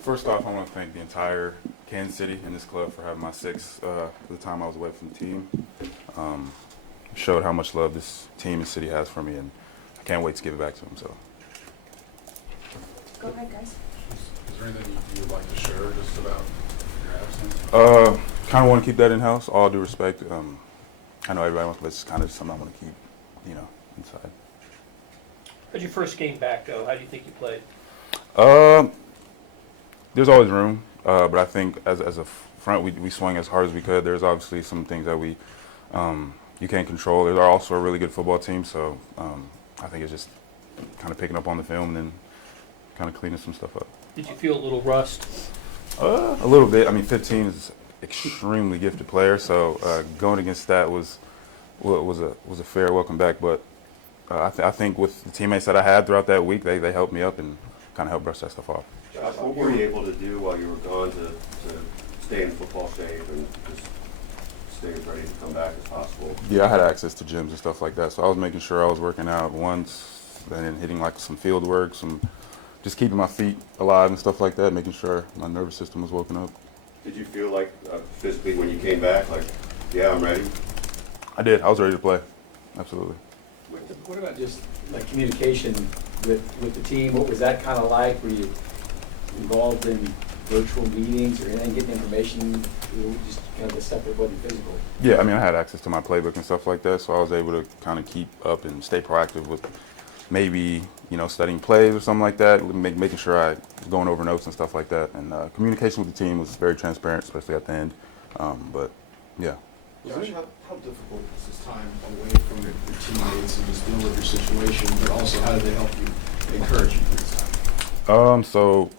First off, I want to thank the entire Kansas City and this club for having my six the time I was away from the team. Showed how much love this team and city has for me, and I can't wait to give it back to them. So. Go ahead, guys. Is there anything you would like to share just about your absence? Kind of want to keep that in house. All due respect. I know everybody wants, but it's kind of something I want to keep, inside. How'd your first game back go? How do you think you played? There's always room, but I think as a front, we swung as hard as we could. There's obviously some things that you can't control. They're also a really good football team, so I think it's just kind of picking up on the film and then kind of cleaning some stuff up. Did you feel a little rust? A little bit. I mean, 15 is extremely gifted player, so going against that was a fair welcome back. But I think with the teammates that I had throughout that week, they helped me up and kind of helped brush that stuff off. Josh, what were you able to do while you were gone to stay in football shape and just stay as ready to come back as possible? Yeah, I had access to gyms and stuff like that, so I was making sure I was working out once and then hitting like some field work, just keeping my feet alive and stuff like that, making sure my nervous system was woken up. Did you feel like physically when you came back, like, yeah, I'm ready? I was ready to play, absolutely. What about just like communication with the team? What was that kind of like? Were you involved in virtual meetings or anything, getting information, just kind of a separate, wasn't physical? Yeah, I mean, I had access to my playbook and stuff like that, so I was able to kind of keep up and stay proactive with maybe, studying plays or something like that, making sure I was going over notes and stuff like that. And communication with the team was very transparent, especially at the end. But, yeah. Josh, how difficult was this time away from your teammates and just dealing with your situation, but also how did they help you, encourage you through this time? So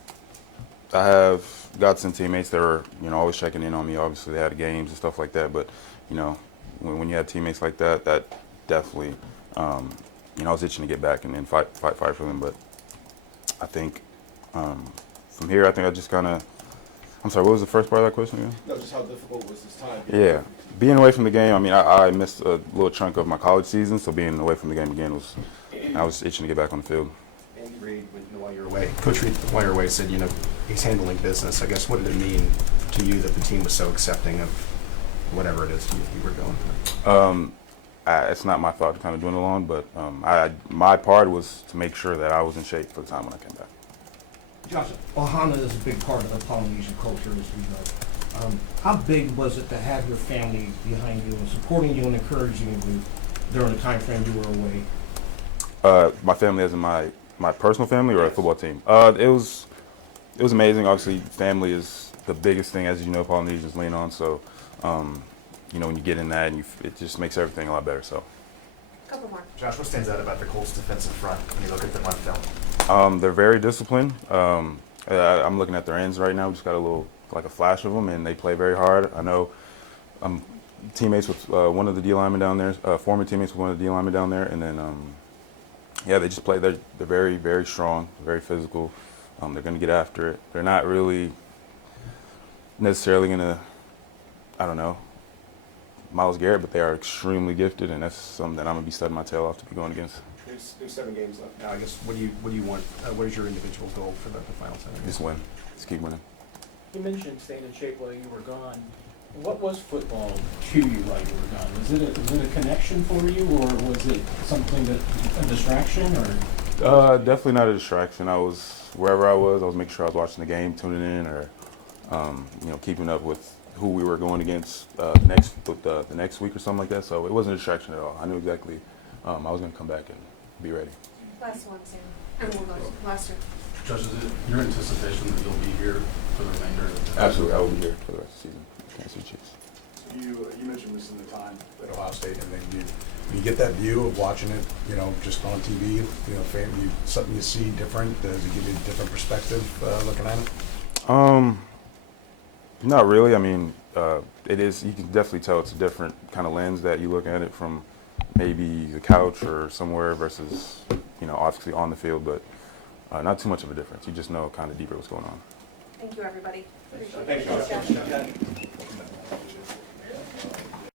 I have got some teammates that were, always checking in on me. Obviously, they had games and stuff like that. But, when you have teammates like that, that definitely, I was itching to get back and then fight for them. But I think from here, I think I just kind of. I'm sorry, what was the first part of that question again? No, just how difficult was this time? Yeah, being away from the game. I mean, I missed a little chunk of my college season, so being away from the game again I was itching to get back on the field. Andy Reid, while you're away, Coach Reid, while you're away, said, he's handling business. I guess, what did it mean to you that the team was so accepting of whatever it is you were going through? It's not my thought to kind of doing it alone, but my part was to make sure that I was in shape for the time when I came back. Josh, Ohana is a big part of the Polynesian culture, as we know. How big was it to have your family behind you and supporting you and encouraging you during the time frame you were away? My family, as in my personal family or a football team? It was amazing. Obviously, family is the biggest thing, as you know, Polynesians lean on. So, when you get in that, it just makes everything a lot better. So. Couple more. Josh, what stands out about the Colts defensive front when you look at them on film? They're very disciplined. I'm looking at their ends right now. Just got a flash of them, and they play very hard. I know I'm teammates with one of the D linemen down there, former teammates with one of the D linemen down there, and then they just play. They're very, very strong, very physical. They're going to get after it. They're not really necessarily going to, Myles Garrett, but they are extremely gifted, and that's something that I'm going to be studying my tail off to be going against. There's 7 games left now. I guess, what do you want? What is your individual goal for the final 7 games? Just win. Just keep winning. You mentioned staying in shape while you were gone. What was football to you while you were gone? Was it a connection for you, or was it something a distraction, or? Definitely not a distraction. Wherever I was making sure I was watching the game, tuning in, or keeping up with who we were going against the next week or something like that. So it wasn't a distraction at all. I knew exactly I was going to come back and be ready. Last one, Sam. And we'll go to last year. Josh, is it your anticipation that you'll be here for the remainder of the season? Absolutely, I will be here for the rest of the season. Kansas City Chiefs. You mentioned missing the time at Ohio State, and then you get that view of watching it, just on TV, something you see different. Does it give you a different perspective looking at it? Not really. I mean, it is. You can definitely tell it's a different kind of lens that you look at it from, maybe the couch or somewhere versus, obviously on the field, but not too much of a difference. You just know kind of deeper what's going on. Thank you, everybody. Thanks, Josh. Appreciate it.